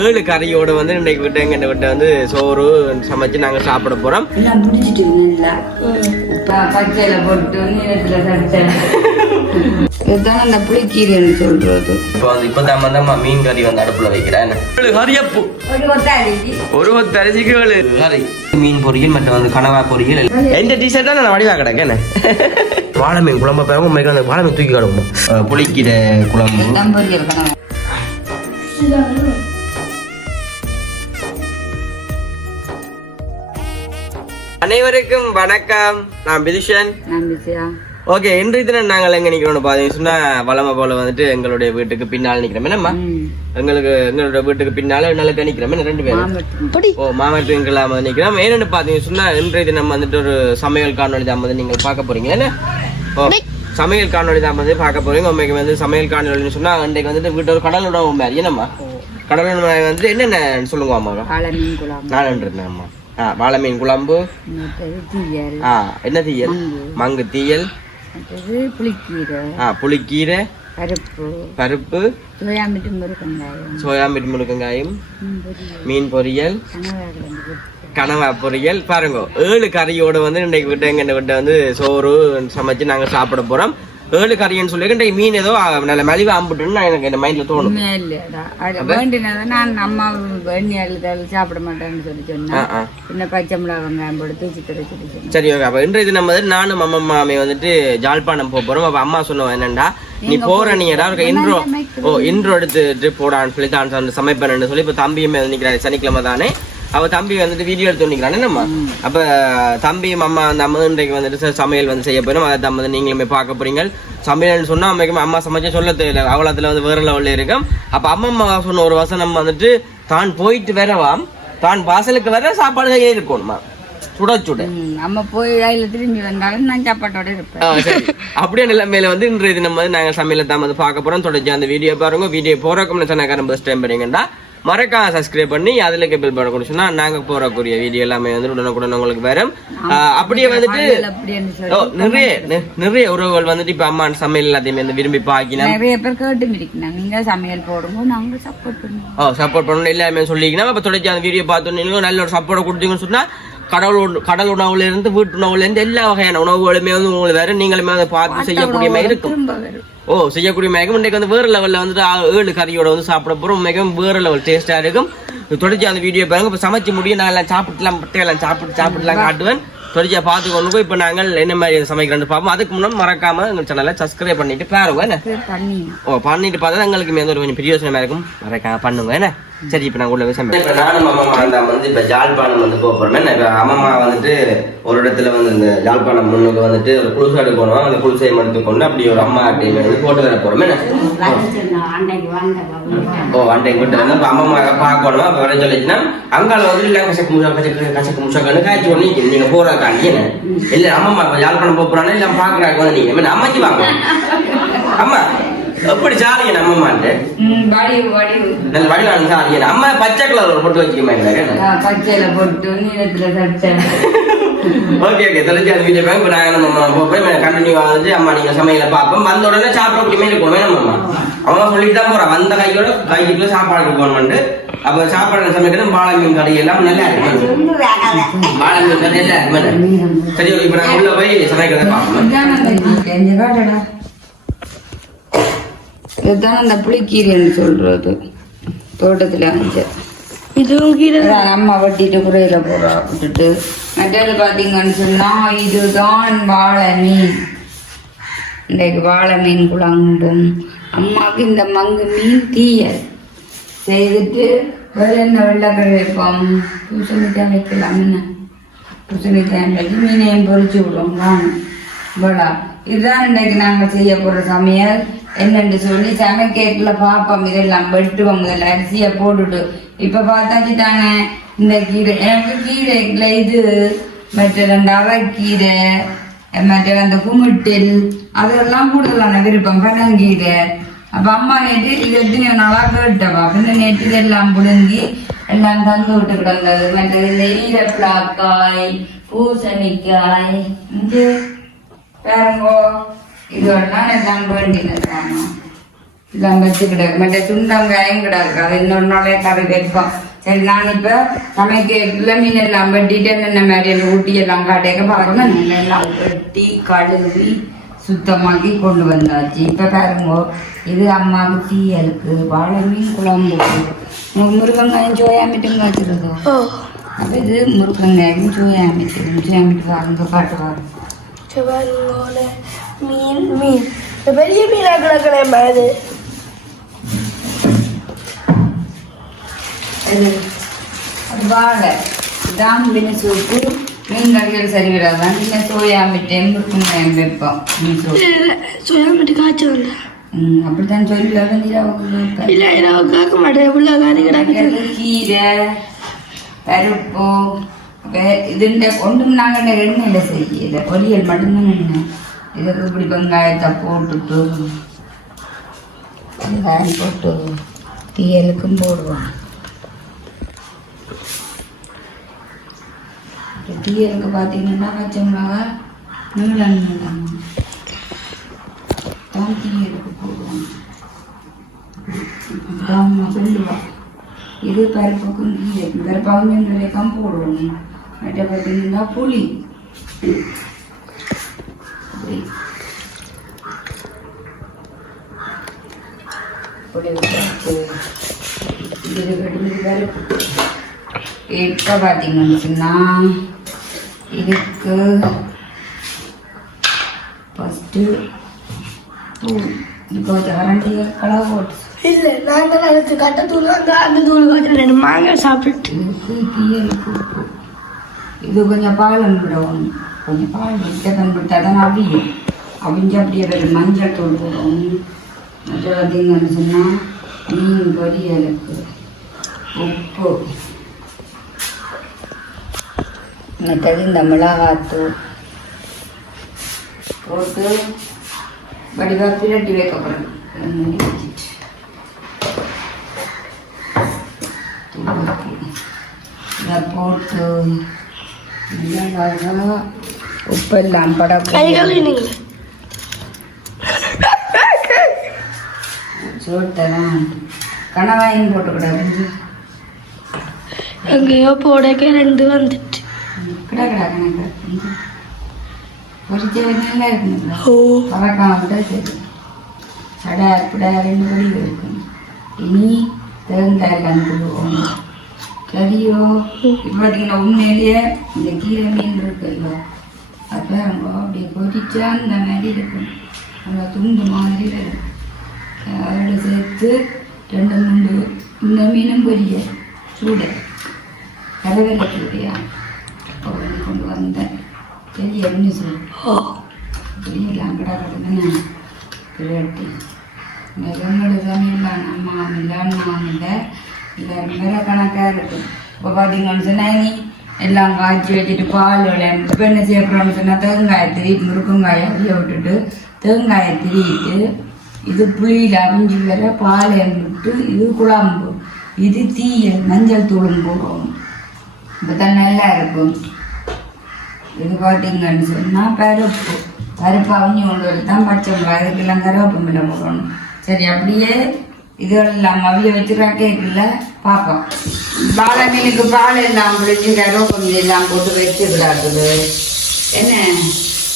ஏழு கறியோட வந்து இன்னைக்கு விட்டு எங்க விட்டு வந்து சோறு சமைச்சு நாங்க சாப்பிட போறோம். அந்த புளிக்கீரைன்னு சொல்றது. இப்போ வந்து இப்போ தான் வந்து மீன் கறி வந்து அடுப்புல வைக்கிறேன் கறியப்பு ஒரு அரிசிக்கு ஏழு கறி. மீன் பொரியல் மற்றும் வந்து கனவா பொரியல். எந்த டிஷர்ட் தான் நான் வடிவா கிடக்கு என்ன? வாழை மீன் குழம்பு பேரும் உண்மைக்கு அந்த வாழை மீன் தூக்கி கிடக்கும். புளிக்கிற குழம்பு. அனைவருக்கும் வணக்கம். நான் பிதிஷன். ஓகே இன்றைய தினம் நாங்கள் எங்க நிக்கிறோம்னு பாத்தீங்கன்னா சொன்னா வளமை போல வந்துட்டு எங்களுடைய வீட்டுக்கு பின்னால் நிக்கிறோம். என்னம்மா? எங்களுக்கு எங்களுடைய வீட்டுக்கு பின்னால நிலக்க நிக்கிறோம். என்ன ரெண்டு பேரும் ஓ மாவட்டங்களாம நிக்கிறோம். ஏன்னு பாத்தீங்கன்னா சொன்னா இன்றைய தினம் வந்துட்டு ஒரு சமையல் காணொளி தான் வந்து நீங்கள் பார்க்க போறீங்க. என்ன? ஓ சமையல் காணொளி தான் வந்து பார்க்க போறீங்க. உண்மைக்கு வந்து சமையல் காணொலின்னு சொன்னா அன்றைக்கு வந்துட்டு வீட்டு ஒரு கடல் உணவு மாதிரி. என்னம்மா? கடல் உணவு வந்து என்னென்ன சொல்லுங்க அம்மா? நான் இருந்தேன் அம்மா. வாழை மீன் குழம்பு. ஆ என்ன தீயல்? மங்கு. தீயல். புளிக்கீரை. ஆ புளிக்கீரை. பருப்பு. பருப்பு. சோயா மிட்டு முருக்கங்காயம் சோயா மீன் பொரியல். கனவா பொரியல். பாருங்க ஏழு கறியோட வந்து இன்னைக்கு விட்டு எங்க விட்டு வந்து சோறு சமைச்சு நாங்க சாப்பிட போறோம். ஏழு கறின்னு சொல்லி மீன் ஏதோ நல்ல மலிவா அம்புட்டுன்னு எனக்கு இந்த மைண்ட்ல தோணும். வேண்டினதை நான் அம்மா வேண்டி அழுதாலும் சாப்பிட மாட்டேன்னு சொல்லி சொன்னேன் ஆ. பின்ன பச்சை மிளகா வெங்காயம் போட்டு சித்திரை சொல்லி சரி ஓகே அப்ப இன்றைய தினம் வந்து நானும் அம்மா மாமி வந்துட்டு ஜாழ்ப்பாணம் போக போறோம். அப்ப அம்மா சொன்னோம் என்னண்டா? நீ போற நீங்கடா ஒரு இன்ட்ரோ ஓ இன்ட்ரோ எடுத்துட்டு போடான்னு சொல்லி தான் அந்த சமைப்பேன்னு சொல்லி இப்ப தம்பியுமே வந்து நிக்கிறாரு. சனிக்கிழமை தானே? அவ தம்பி வந்துட்டு வீடியோ எடுத்து நிக்கிறானே நம்ம அப்ப தம்பியும் அம்மா அந்த அம்மா இன்றைக்கு வந்துட்டு சமையல் வந்து செய்ய போறோம். அதை வந்து நீங்களுமே பார்க்க போறீங்க சமையல்னு சொன்னா அம்மைக்கு அம்மா சமைச்சு சொல்ல தெரியல அவலத்துல வந்து வேற லெவல்ல இருக்கும். அப்ப அம்மா அம்மா சொன்ன ஒரு வசனம் வந்துட்டு தான் போயிட்டு வரவாம். தான் வாசலுக்கு வர சாப்பாடு செய்ய இருக்கணுமா சுட சுட. ம், நம்ம போய் ரயில திரும்பி வந்தாலும் நான் சாப்பாட்டோட இருப்பேன். ஆ, சரி. அப்படியே நிலைமையில வந்து இன்றைய தினம் வந்து நாங்க சமையல தான் வந்து பார்க்க போறோம். தொடர்ச்சி அந்த வீடியோ பாருங்க. வீடியோ போறதுக்கு சொன்னாக்காரம் ஃபர்ஸ்ட் டைம் பண்ணீங்கன்னா மறக்காம சப்ஸ்கிரைப் பண்ணி அதுல கேபிள் பண்ண சொன்னா நாங்க போறக்கூடிய வீடியோ எல்லாமே வந்து உடனுக்குடன் உங்களுக்கு வரும். அப்படியே வந்துட்டு நிறைய நிறைய உறவுகள் வந்துட்டு இப்ப அம்மா சமையல் எல்லாத்தையுமே வந்து விரும்பி பாக்கினா நிறைய பேர் கேட்டு மிதிக்கிறாங்க நீங்க சமையல் போடுங்க நாங்க சப்போர்ட் பண்ணுவோம். ஓ சப்போர்ட் பண்ணணும் எல்லாமே சொல்லிக்கணும் அப்ப தொடர்ச்சி அந்த வீடியோ பார்த்தோன்னே நல்ல ஒரு சப்போர்ட் கொடுத்தீங்கன்னு சொன்னா கடல் உண- கடல் உணவுல இருந்து வீட்டு உணவுல இருந்து எல்லா வகையான உணவுகளுமே வந்து உங்களுக்கு வேற நீங்களுமே அதை பார்த்து செய்யக்கூடிய மாதிரி இருக்கும். ஓ செய்யக்கூடிய மேகம் இன்றைக்கு வந்து வேற லெவல்ல வந்துட்டு ஏழு கறியோட வந்து சாப்பிட போறோம். மிகவும் வேற லெவல் டேஸ்டா இருக்கும். தொடர்ச்சி அந்த வீடியோ பாருங்க. இப்ப சமைச்சு முடியும் நான் எல்லாம் சாப்பிட்டுலாம் பட்டையெல்லாம் சாப்பிட்டு சாப்பிட்டுலாம் காட்டுவேன். தொடர்ச்சியா பார்த்து கொண்டு போய் இப்ப நாங்கள் என்ன மாதிரி சமைக்கிறோம்னு பார்ப்போம். அதுக்கு முன்னாடி மறக்காம எங்க சேனலை சப்ஸ்கிரைப் பண்ணிட்டு பாருங்க ஓ பண்ணிட்டு பார்த்தா எங்களுக்கு மேல ஒரு கொஞ்சம் பிரயோசனமா இருக்கும். மறக்காம பண்ணுங்க என்ன? சரி இப்ப நான் உள்ள போய் சமைக்கிறேன் இப்போ நானும் அம்மா அந்த வந்து இப்ப ஜாழ்ப்பாணம் வந்து போக போறேன் இப்ப அம்மா வந்துட்டு ஒரு இடத்துல வந்து இந்த ஜாழ்ப்பாணம் முன்னுக்கு வந்துட்டு ஒரு குளிசை போனோம். அந்த குளிசையை கொண்டு அப்படி ஒரு அம்மா அட்டையை வந்து போட்டு வர போறோம். ஓ அண்டை விட்டு வந்து அப்ப அம்மா அம்மா பார்க்கணும். அப்ப வர சொல்லிச்சுன்னா அங்கால வந்து இல்ல கசக்கு முசா கசக்கு கசக்கு முசாக்கன்னு காய்ச்சி பண்ணி நீங்க போறாக்காண்டி என்ன? இல்ல அம்மா இப்ப யாழ்ப்பாணம் போக போறானே இல்ல பாக்குறாங்க வந்து நீங்க அம்மாச்சி வாங்க. அம்மா எப்படி சாரிங்க அம்மான்ட்டு வடிவு வடிவு. நல்ல வடிவான சாரிங்க அம்மா பச்சை கலர் பொட்டு வச்சுக்கமா ஆ, பச்சையில போட்டு நீளத்துல சடிச்சேன் ஓகே ஓகே. தொலைச்சி அந்த வீடியோ இப்போ நாங்கள் நம்ம போய் கண்டினியூ ஆகுது. அம்மா நீங்க சமையல பார்ப்போம். வந்த உடனே சாப்பிடக்கூடிய மாதிரி இருக்கும் வேணும் அம்மா? அம்மா சொல்லிட்டு தான் போறா வந்த கையோட கைக்குள்ள சாப்பாடு இருக்கணும்னு அப்ப சாப்பாடு சமைக்கிறது வாழை மீன் கறி எல்லாம் நல்லா இருக்கும் வாழை மீன் கறி எல்லாம் சரி இப்போ நான் உள்ள போய் சமைக்கிறத பார்ப்போம் இதான அந்த கீரை, இங்க காட்டுடா. இதுதான் அந்த புளிக்கீரைன்னு சொல்றது. தோட்டத்துல வந்து இதுவும் கீரை அம்மா வெட்டிட்டு குறையில போறா விட்டுட்டு. மற்றது பாத்தீங்கன்னு சொன்னா இதுதான் வாழை மீன். இன்றைக்கு வாழை மீன் குழம்பும் அம்மாவுக்கு இந்த மங்கு மீன் தீயல் செய்துட்டு வேற என்ன வெள்ளக்கரை வைப்போம்? பூசணிக்காய் வைக்கலாம் என்ன? பூசணிக்காய் வச்சு மீனையும் பொரிச்சு விடுவோம். வாங்க. இவ்வளோ இதுதான் இன்னைக்கு நாங்கள் செய்ய போகிற சமையல். என்னென்று சொல்லி சமைக்கேட்டில் பார்ப்போம் இதெல்லாம் வெட்டுவோம் முதல்ல அரிசியை போட்டுட்டு. இப்போ பார்த்தாச்சு இந்த கீரை. எனக்கு கீரை இது மற்ற ரெண்டு அரைக்கீரை மற்ற அந்த குமிட்டில் அதெல்லாம் கூடுதலான விருப்பம் பனங்கீரை. அப்போ அம்மா நேற்று இது எத்தனையோ நல்லா கேட்டவா? அப்படின்னு நேற்று இதெல்லாம் புடுங்கி எல்லாம் தந்து விட்டு கிடந்தது. மற்றது இந்த ஈரப்பிளாக்காய் பூசணிக்காய் இங்கே பாருங்கோ இதெல்லாம் எல்லாம் வேண்டினது ஆமா எல்லாம் வச்சு கிடக்கு மற்ற சுண்டங்காயும் கிடக்கு அது இன்னொரு நாளே கறி வைப்போம் சரி நான் இப்ப சமைக்க மீன் எல்லாம் வெட்டிட்டு என்ன மாதிரி எல்லாம் ஊட்டி எல்லாம் காட்டேக்க பாருங்க நல்லா எல்லாம் வெட்டி கழுவி சுத்தமாக்கி கொண்டு வந்தாச்சு இப்ப பாருங்க இது அம்மாவுக்கு தீயலுக்கு வாழை மீன் குழம்பு உங்களுக்கு முருங்கங்காயம் சோயா மீட்டுங்க வச்சிருக்கோம் அப்ப இது முருங்கங்காயும் சோயா மீட்டு சோயா மீட்டு பாருங்க காட்டுவாங்க மீன். மீன் பெரிய மீனாக கிடக்கிறேன் அது இது அது வாழை இதான் பின்ன சூப்பு. மீன் கறிகள் சரி வராதான் பின்ன சோயா மிட்டேன் முருங்கங்காயம் வைப்போம் மீன் சூப்பு சுயாமட்டு காய்ச்சல் இல்லை ம், அப்படித்தான் சொல்லி அவங்க இல்லை நான் கேட்க மாட்டேன். காணி கிடக்குது. கீரை பருப்பு இதுண்ட ஒன்றும் நாங்கள் எண்ணெயில் செய்யல பொரியல் மட்டும்தான் எண்ணெய் இதுக்கு இப்படி வெங்காயத்தை போட்டுட்டு வெங்காயம் போட்டு தீயலுக்கும் போடுவோம் தீயலுக்கு பார்த்தீங்கன்னா பச்சை மிளகா நீளம் நீளம் தான். தீயலுக்கு போடுவோம் அம்மா சொல்லுவா இது பருப்புக்கும் கீரை பருப்பாகும் வெங்காயம் போடுவோம். மற்ற பார்த்தீங்கன்னா புளி புளி புளி விட்டு இது கட்டி பருப்பு இப்போ பார்த்தீங்கன்னு சொன்னால் இதுக்கு ஃபஸ்ட்டு இதுக்கு கொஞ்சம் அரண்டி கலவை போட்டு இல்லை நாங்கள் அதுக்கு கட்ட தூள் அந்த அந்த தூள் கொஞ்சம் ரெண்டு மாங்காய் சாப்பிட்டு இதுக்கு தீயலுக்கு உப்பு இது கொஞ்சம் பாலம் விடவும் கொஞ்சம் பால் விட்டதன் விட்டால் அப்படியே வேறு மஞ்சள் தூள் போடுவோம். மஞ்சள் பார்த்தீங்கன்னு சொன்னால் மீன் பொரியலுக்கு உப்பு. மற்றது இந்த மிளகாத்தூள் போட்டு வடிவாக பிரட்டி வைக்கப்படும் வச்சுட்டு போட்டு எல்லாம் படம் கழுவினீங்களே சோட்டெல்லாம் கணவாயும் போட்டுக்கூடாது எங்கேயோ போடக்க ரெண்டு வந்துட்டு கிடா கிடா கணக்கு பொரிச்ச நல்லா இருக்குங்களா ஓ பறக்காம விட்டா சரி சடை அப்படா ரெண்டு படி இருக்கும் இனி தேங்காய் போடுவோம் கறியோ இப்போ பார்த்தீங்கன்னா உண்மையிலேயே இந்த கீரை மீன் இருக்குல்ல அப்போ அவங்க அப்படியே பொரிச்சா அந்த மாதிரி இருக்கும். அந்த துண்டு மாதிரி வரும் அதோட சேர்த்து ரெண்டு மூணு இந்த மீனும் பொரிய சூட. கரவேலை சூடையா அப்போ கொண்டு வந்தேன். பெரிய மீன் சூடு ஓ எல்லாம் கிடா கிடக்குன்னு பிரட்டி என்னோட சமையல் அம்மா இல்லை. அண்ணா இல்லை. எல்லாரும் வேற கணக்காக இருக்கு. இப்போ பார்த்தீங்கன்னு சொன்னால் நீ எல்லாம் காய்ச்சி வச்சுட்டு பால் விளையாண்டு இப்போ என்ன செய்ய சொன்னால் தேங்காயை திரி முருக்கங்காயை அதிக விட்டுட்டு தேங்காயை திரிட்டு இது புளியில் அரிஞ்சு வர பாலை விட்டு இது குழம்பு இது தீயல் மஞ்சள் தூளும் போடுவோம் இப்போ தான் நல்லா இருக்கும் இது பார்த்தீங்கன்னு சொன்னால் பருப்பு பருப்பு அவிஞ்சு கொண்டு வரது தான் பச்சை மிளகாய் இதுக்கெல்லாம் கருவேப்பமில்லை போடணும் சரி அப்படியே இதெல்லாம் அவிய வச்சுருக்கா கேட்கல. பார்ப்போம் வாழை மீனுக்கு பால் எல்லாம் பிடிச்சி கருவேப்பமில்லை எல்லாம் போட்டு வச்சு விடாதுது என்ன?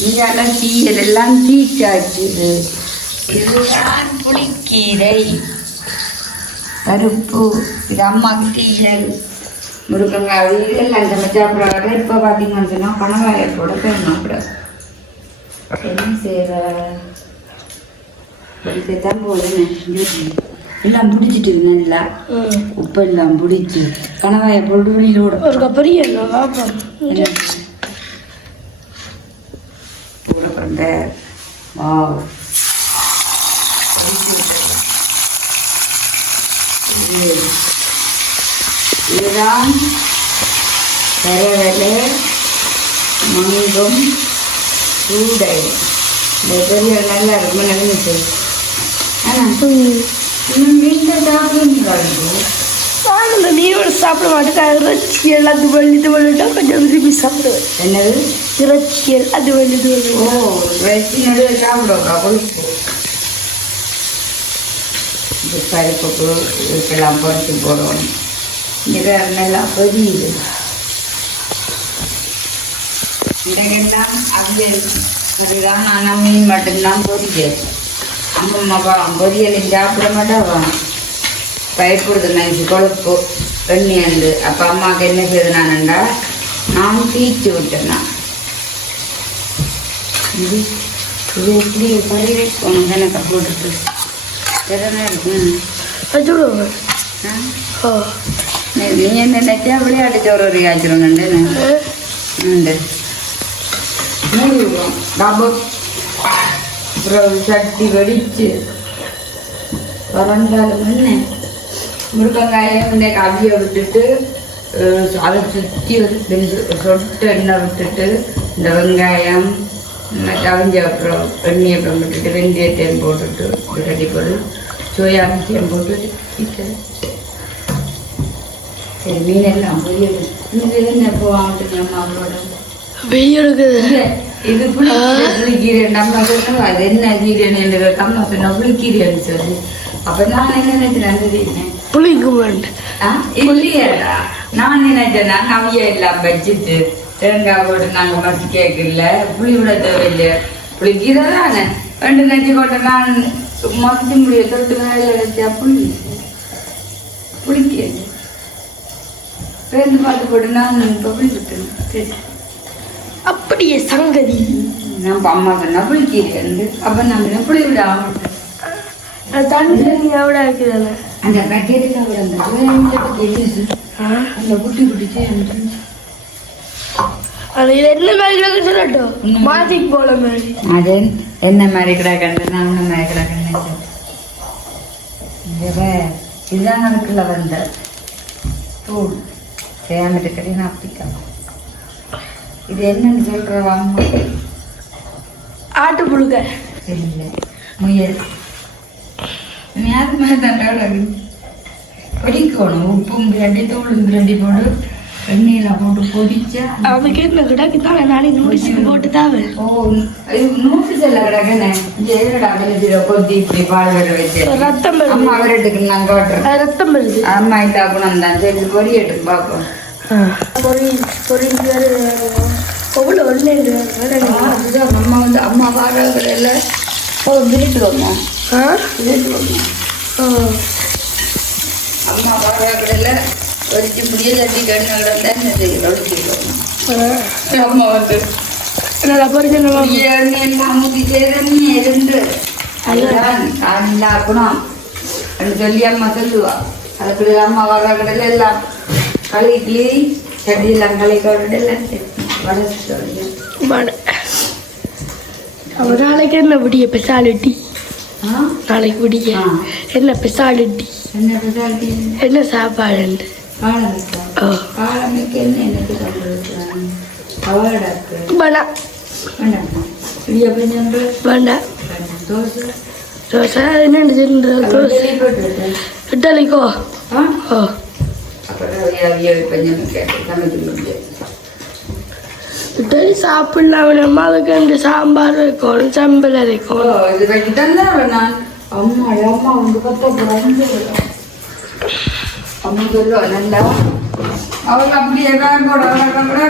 இங்கெல்லாம் தீயல் எல்லாம் தீச்சாச்சு இதுதான் புளிக்கீரை. பருப்பு இது அம்மாவுக்கு தீயல் முருங்கங்காய் இதெல்லாம் சமைச்சா அப்புறம் இப்போ பார்த்தீங்கன்னு சொன்னால் கூட போயிடணும் கூட. என்ன செய்கிற தான் எல்லாம் பிடிச்சிட்டு நல்லா ம். உப்பெல்லாம் பிடிச்சி. கணவாயை போட்டு வெளியில் விட ஒரு கப்பரிய கூட பிறந்த வாவ் இது- இதுதான் கரவலை மங்கும் சூடை இந்த பெரிய நல்லா இருக்கும் நடந்துச்சு ஆனால் சாப்பிடுங்க நாங்கள் நீரோட சாப்பிட மாட்டேன் இறைச்சி எல்லாம் அது வள்ளி இது வள்ளிட்டா கொஞ்சம் விரும்பி சாப்பிடுவேன் என்னது? இறைச்சியல் அது வள்ளி இது ஓ வள்ளி வச்சு நடுவில் சாப்பிடுவோம் கொழுப்பு. இந்த பருப்புக்கு இதுக்கெல்லாம் பொறுத்து போடுவோம். இது நல்லா பொரியுது. இன்றைக்கெல்லாம் அவியல் அதுதான் ஆனால் மீன் மட்டும்தான் பொரியல் அம்மம்மா பொரியல் சாப்பிடமாட்டா பயப்படுது நான் கொழுப்பு எண்ணி அண்டு அப்போ அம்மாவுக்கு என்ன செய்தனானண்டா? நான் தீச்சு விட்டேன்னா இது இது எப்படி கறி வைக்கணும் எனக்கு போட்டுட்டு. திறனா இருக்கு? நீ என்ன நினைச்சா அப்படியே அடிச்சோறு ஒரு அப்புறம் சட்டி வெடிச்சு. வறண்டால் பண்ணு முருங்கங்காயை இந்த கவியை விட்டுட்டு அதை சுற்றி வந்து சொட்டு எண்ணெய் விட்டுட்டு இந்த வெங்காயம் கவிஞ்ச அப்புறம் எண்ணெயை அப்புறம் விட்டுட்டு வெந்தயத்தையும் போட்டுட்டு கட்டி போட்டு சோயாபிச்சையும் போட்டு சரி மீன் எல்லாம் புரியுது மீன் என்ன போவாங்க நம்ம அவங்களோட? இல்ல, இது புளி புளிக்கீரை நம்ம சொன்னோம் அது என்ன கீரைன்னு என்று அம்மா சொன்ன புளிக்கீரைன்னு சொல்லி அப்ப நான் என்ன நினைச்சேன் தெரியுமே புளிக்கு வேண்டாம் ஆ, இல்லையேடா நான் நினைச்சேன் நான் அவிய எல்லாம் வச்சுட்டு தேங்காய் போட்டு நாங்க மசி கேட்கல புளி விட தேவையில்லை. புளிக்கீரை தானே? ரெண்டு நெஞ்சு கொண்டு நான் மசி முடிய தொட்டு மேலே வச்சா புளி புளிக்கீரை பேருந்து பார்த்து போட்டு நான் இப்போ புளி விட்டேன் அப்படியே சங்கதி. நம்ம அம்மா சொன்னா புளிக்கீரை அப்ப நம்ம புளி விட தண்ணி எவ்வளோ இருக்குதானே அந்த பக்கெட்டுக்கு அவர் அந்த அந்த குட்டி குட்டிச்சு அது என்ன மாதிரி கிடக்கு சொல்லட்டும்? மாஜிக் போல மாதிரி. அது என்ன மாதிரி கிடக்கண்டு நான் என்ன மாதிரி கிடக்கண்டு இதுதான் நடக்கல வந்த தூள் சேமிட்டு கறி நாப்பிக்கா இது என்னன்னு சொல்றவா அம்மா ஆட்டு புழுக்க. தெரியல. முயல். யாருக்கு மேலே தண்டாட பிடிக்கணும் உப்பும் பிரண்டி தூளும் பிரண்டி போட்டு எண்ணெயில் போட்டு பொரிச்சா அதுக்கு என்ன கிடக்கு தானே நாளைக்கு முடிச்சு போட்டு தாவே ஓ இது நூற்று செல்ல கிடக்குனே ஏடா விளைஞ்சிட கொத்தி இப்படி பால் வர வச்சு? ரத்தம் அம்மா அவரட்டுக்கு நான் அது ரத்தம் வருது. அம்மா இல்லா குணம் தான் சரி பொரியட்டு பார்ப்போம். பொறி ஒன்று அதுதான் அம்மா வந்து அம்மா வாரதில் ஓ விருட்டுவோம்மா ஆ விருட்டுவோம்மா ஆ அம்மா வாரதில் ஒரிச்சு முடிய தட்டி கண்ணு கிடந்தா அம்மா வந்து சொல்லி அம்மா சொல்லுவா அம்மா வர கடையில் எல்லாம். கிளி செடியெல்லாம் கடையில் எல்லாம் வளர்த்து நாளைக்கு என்ன விடிய பெசாலிட்டி நாளைக்கு விடிய. என்ன பெசாலிட்டி என்ன பெசாலிட்டி என்ன காலமிக்கா ஓ காலமிக்க என்ன எனக்கு அவடாக்கு வேணாம் வேண்டாமா வேண்டாம் தோசை தோசை சொல்லுற தோசை ஓ இட்டாலி சாப்பிடலாம் வேணுமா அதுக்கு ரெண்டு சாம்பார் வைக்கணும் சம்பல் ஓ, அரைக்கணும் இது வச்சுதான் நான் அம்மா அம்மா வந்து பார்த்தா அம்மா சொல்லுவா நல்லா அவங்க அப்படியே கூட கூட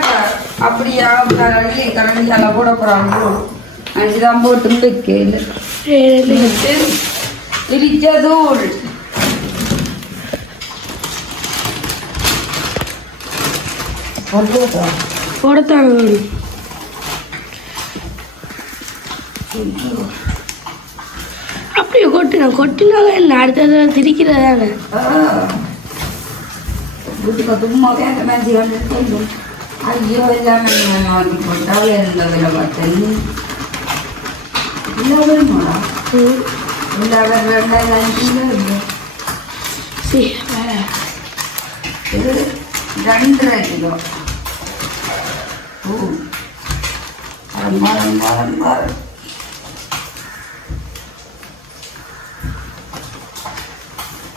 அப்படியே கரண்டி கரண்டியால போட போறாங்க அஞ்சுதான் போட்டு முடிக்கல இடிச்ச வேணும் அப்படியே கொட்டினா திரிக்கிறதானே சும்மாவே அந்த மாதிரி வந்து சொல்லும் ஐயோ எல்லாமே வாங்கி போட்டால் இருந்ததில் பார்த்தேன் இல்லை இல்லை ரெண்டாயிரம் இல்லை ரெண்டரை கிலோ. மரம் மரம் மரம்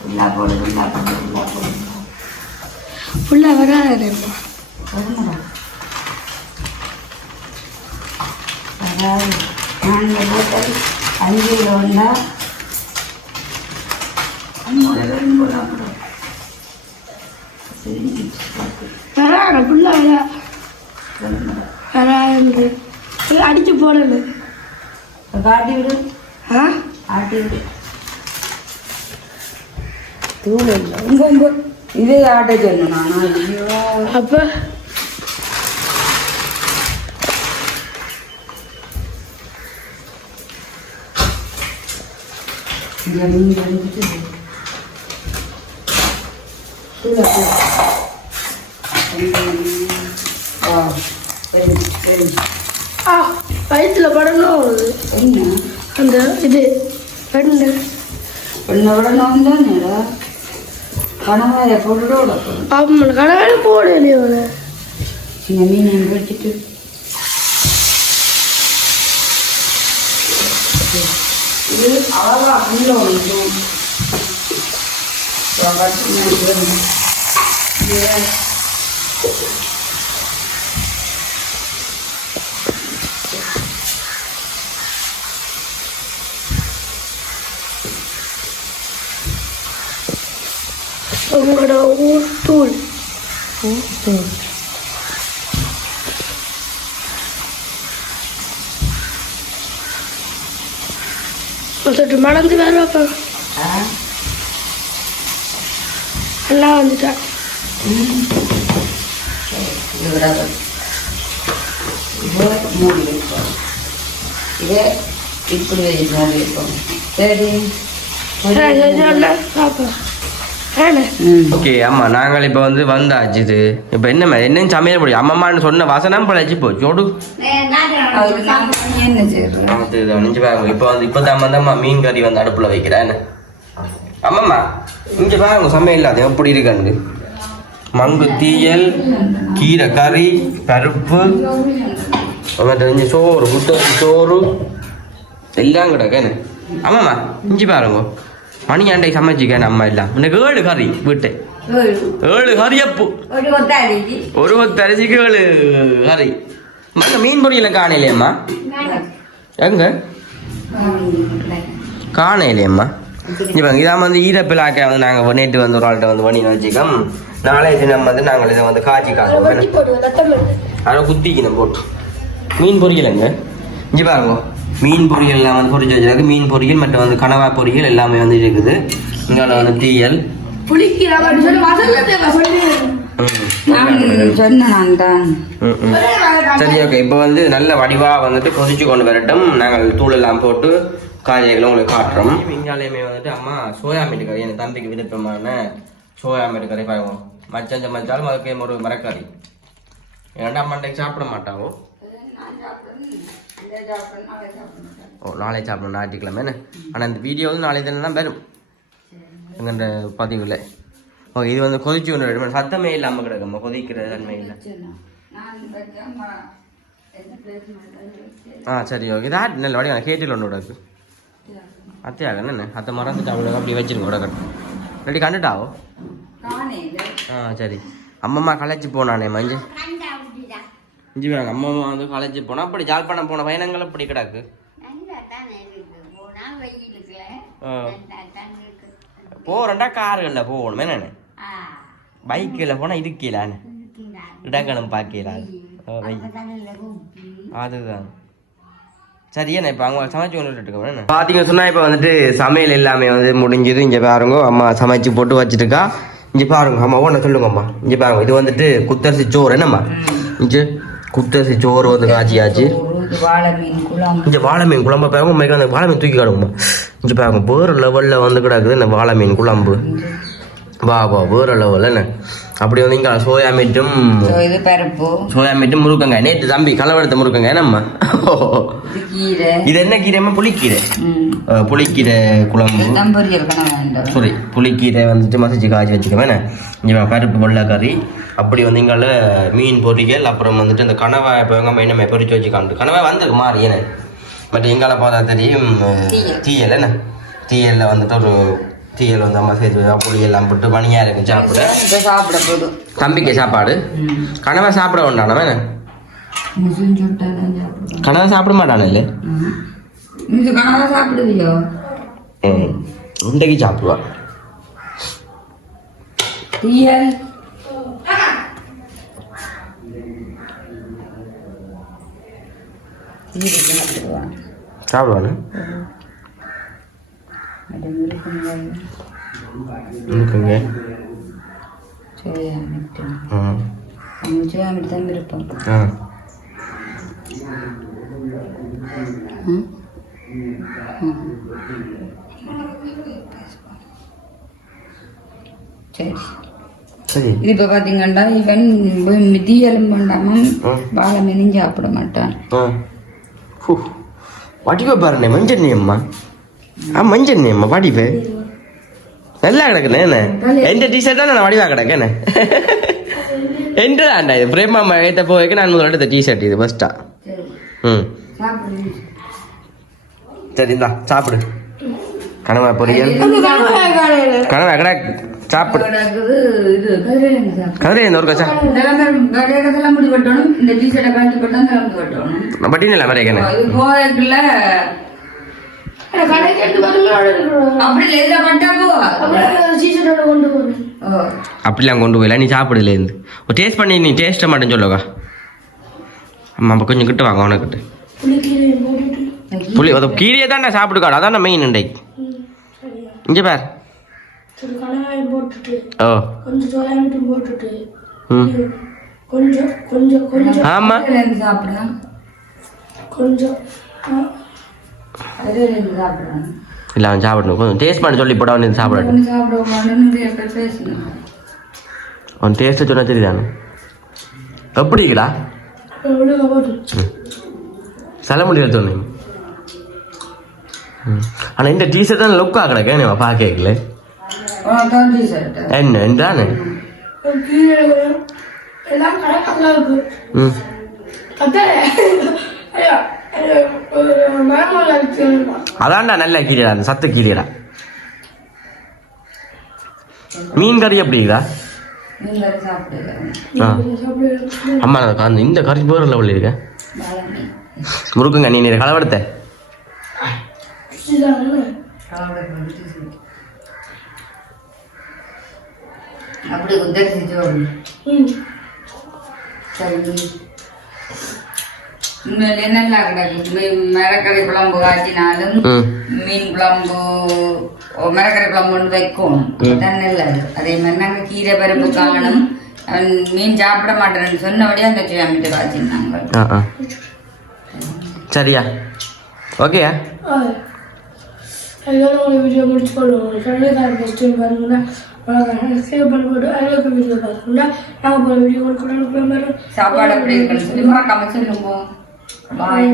உள்ளா போடு உள்ளா போடு உள்ளா போடு உள்ள அதாவது நாங்கள் போட்டது. அஞ்சு ஒன்றா வராங்க புள்ள வரா வராது அடிச்சு போடணும் காட்டி விடு. ஆ? ஆட்டி விடு. தூள் இல்லை. இதே ஆட்ட சொன்னேன் நானா? ஐயோ. அப்போ? இங்கே வயிற்றுல படணும். என்ன? அந்த இது பெண்ணை விட நான் தானேடா. கணவாய பொருளோட ஆமாம் கடவுள் போட வேண்டியவன சின்ன மீன் வச்சுட்டு இது அழகா உள்ள வந்துடும். உங்களோட ஊர் தூள். சற்று மணந்து வேற அப்போ. எல்லாம் வந்துட்டா. மூடி வைப்போம். இதே இப்படி மூடி வைப்போம். சரி சாப்பிடும் ஓகே ஆமா நாங்கள் இப்ப வந்து வந்தாச்சு இது. இப்ப என்ன மே- என்ன சமையல் முடியும் அம்மான்னு சொன்ன வசனம் பழச்சு என்ன செய்யறது நெஞ்சு பாருங்க இப்ப வந்து இப்பதான் வந்து அம்மா மீன் கறி வந்து அடுப்புல வைக்கிறேன் அம்மாம்மா இங்க பாருங்க சமையல் அது எப்படி இருக்கான்னு மங்கு தீயல் கீரை கறி பருப்பு இஞ்சி சோறு முட்டை சோறு. எல்லாம் கிடக்கேன்னு ஆமாம்மா இஞ்சி பாருங்க. மணி ஆண்டை சமைச்சிக்கேன் அம்மா எல்லாம் இன்னைக்கு ஏழு கறி வீட்டு ஏழு கறி அப்பு ஒரு அரிசிக்கு ஏழு கறி மீன் பொரியல காணையிலேம்மா எங்க காணையிலேம்மா இப்போ இதான் வந்து ஈரப்பிலாக்க வந்து நாங்கள் நேற்று வந்து ஒரு ஆள்கிட்ட வந்து பண்ணி வச்சுக்கோம் நாளை தினம் வந்து நாங்கள் இதை வந்து காய்ச்சி நட்டம் அதை குத்திக்கணும் போட்டு மீன் பொரியலுங்க இங்கே பாருங்க மீன் பொரியல்லாம் வந்து பொரிச்சு வச்சிருக்கு மீன் பொரியல் மற்றும் வந்து கனவா பொரியல் எல்லாமே வந்து இருக்குது. இங்கே வந்து தீயல். சரி ஓகே. இப்போ வந்து நல்ல வடிவா வந்துட்டு கொதிச்சு கொண்டு வரட்டும். நாங்கள் தூள் எல்லாம் போட்டு காய்கறிகளை உங்களுக்கு காட்டுறோம். இங்காலையுமே வந்துட்டு அம்மா சோயா மீட்டு கறி என் தம்பிக்கு விருப்பமான சோயா மீட்டு கறி பாருங்க மச்சம் சமைச்சாலும் அதுக்கு ஒரு மரக்கறி. ஏன்டா அம்மாண்டைக்கு சாப்பிட மாட்டாவோ? ஓ நாளை சாப்பிடணும் ஞாயிற்றுக்கிழமை என்ன? ஆனால் இந்த வீடியோ வந்து நாளை தான் வரும். எங்க இந்த பதிவில். ஓகே இது வந்து கொதிச்சு ஒன்று சத்தமே இல்லாமல் கிடக்கும்மா கொதிக்கிற தன்மை இல்லை. ஆ சரி ஓகே இதா நல்ல வடி நான் கேட்டில் ஒன்று இருக்கு. அத்தையாக என்ன அத்தை மறந்துட்டு அவ்வளோ அப்படி வச்சிருங்க உடக்கட்டும் ரெடி கண்டுட்டாவோ? ஆ சரி. அம்மம்மா களைச்சி போனானே மஞ்சு இஞ்சி வேணாங்க அம்மம்மா வந்து களைச்சி போனா அப்படி ஜாழ்ப்பாணம் போன பயணங்கள் அப்படி கிடக்கு. ஆ. போறேன்டா கார்களில் போகணும். என்னண்ணே? பைக்கில் போனால் இருக்கலான்னு இடங்களும் பார்க்கலாம் அதுதான். சரி என்ன இப்போ அவங்க சமைச்சு கொண்டு இருக்கோம். பார்த்தீங்கன்னு சொன்னால் இப்போ வந்துட்டு சமையல் எல்லாமே வந்து முடிஞ்சது. இங்கே பாருங்க அம்மா சமைச்சு போட்டு வச்சிருக்கா. இங்கே பாருங்க அம்மா ஒன்று சொல்லுங்க அம்மா இங்கே பாருங்க இது வந்துட்டு குத்தரிசி சோறு என்னம்மா? இங்கே குத்தரிசி சோறு வந்து மீன் குழம்பு. இங்கே வாழை மீன் குழம்பு பாருங்க உண்மைக்கு அந்த வாழை மீன் தூக்கி காடுங்கம்மா இங்கே பாருங்க வேறு லெவலில் வந்து கிடக்குது இந்த வாழை மீன் குழம்பு வா வா வேறு லெவல் என்ன? அப்படி வந்து சோயா மீட்டும் ஸோ இது பருப்பு. சோயா மீட்டும் முருக்கங்க நேற்று தம்பி கலவரத்த முருக்கங்க என்னம்மா? இது கீரை. இது என்ன கீரைம்மா? புளிக்கீரை. புளிக்கீரை குழம்பு. சாரி புளிக்கீரை வந்துட்டு மசிச்சு காய்ச்சி வச்சுக்கவேன் இங்கே பருப்பு வெள்ளைக்கறி அப்படி வந்து இங்கால மீன் பொரியல் அப்புறம் வந்துட்டு இந்த கனவாய் இப்போ எங்கள் மைனமே பொரிச்சு வச்சு காண்டு கனவாய் வந்திருக்கு மாறி என்ன? பட் எங்கால பார்த்தா தெரியும் தீயல் என்ன? தீயலில் வந்துட்டு ஒரு டீயில் வந்து அம்மா சேர்த்து வைவா புளியெல்லாம் போட்டு பனியாக இருக்கும் சாப்பிட. சாப்பிட போதும் தம்பிக்கு சாப்பாடு? கணவன் சாப்பிட வேண்டாம் என்ன? சாப்பிட மாட்டானே இல்லை? சாப்பிடுவியோ? ம். சாப்பிடுவானு. இருக்குங்க? ம். சரி சரி இது இப்போ பார்த்தீங்கன்னா இவன் மிதியலும் பண்ணாமல் ஆ. வாழை மீனும் சாப்பிட மாட்டான் வடிவ மஞ்சள் நீ அம்மா ஆ மஞ்சள் நீ அம்மா வடிவு. நல்லா கிடக்குண்ணே என்ன? எந்த டிஷர்ட் தான் நான் வடிவா கிடக்கேண்ணே என்றாண்டா இது? பிரேமா ஏத்த போய்க்கு நான் முதல்ல எடுத்த டிஷர்ட் இது ஃபர்ஸ்டா சரி. ம். சரி இந்தா சாப்பிடு. கனவா பொரியல். கனவா கடை சாப்பிடு. கதிரை இந்த ஒரு கச்சா கடையெல்லாம் முடி அப்படிலாம் கொண்டு போயில நீ சாப்பிடல இருந்து. ஒரு டேஸ்ட் பண்ணி நீ டேஸ்ட்டை மட்டும் சொல்லுவா அம்மா கொஞ்சம் கிட்ட வாங்க உனக்கிட்ட. புளி அது கீரையை தான் சாப்பிடுக்காடு அதான் மெயின் இன்றைக்கு. இங்கே பார். ஓ. கொஞ்சம் கொஞ்சம் கொஞ்சம் கொஞ்சம். ஆமாம் கொஞ்சம் இல்லை அவன் சாப்பிடணும். கொஞ்சம் டேஸ்ட் பண்ணி சொல்லி போட அவன் பேசணும் அவன் டேஸ்ட்டை சொன்னா தெரியுதானு? போட்டு சொல்ல முடியாது சொன்னீங்க ஆனால் இந்த டீஷர்ட் தான் லுக்காக கிடக்கு என்ன பார்க்கல என்ன என்றானே ம். அதான்டா நல்ல கீரைடா அந்த சத்து கீரைடா. மீன் கறி எப்படிங்களா அம்மா நான் இந்த கறி போகிற லெவலில் இருக்க. பாலமி நீ நீ கலவெடுத்த அப்படி உத்தரிசி சோறு ம் சரி உண்மையிலே நல்லா கிடக்கு மீன் மிளகறி குழம்பு காய்ச்சினாலும் ம் மீன் குழம்பு ஓ, மிளகறி குழம்பு ஒன்று வைக்கணும் அதான் நல்லது. அதே மாதிரி நாங்கள் கீரை பருப்பு காணும். மீன் சாப்பிட மாட்டேன்னு சொன்னபடியே அந்த சுவாமிட்டு காய்ச்சினாங்க. ஆ ஆ. சரியா? ஓகேயா அதோட ஒரு வீடியோ முடிச்சுக்கொள்ளும் உங்களுக்கு கடைக்கார பெஸ்ட் பாருங்கன்னா சாப்பாடு அப்படி சொல்லி மறக்காம சொல்லுங்க பாய்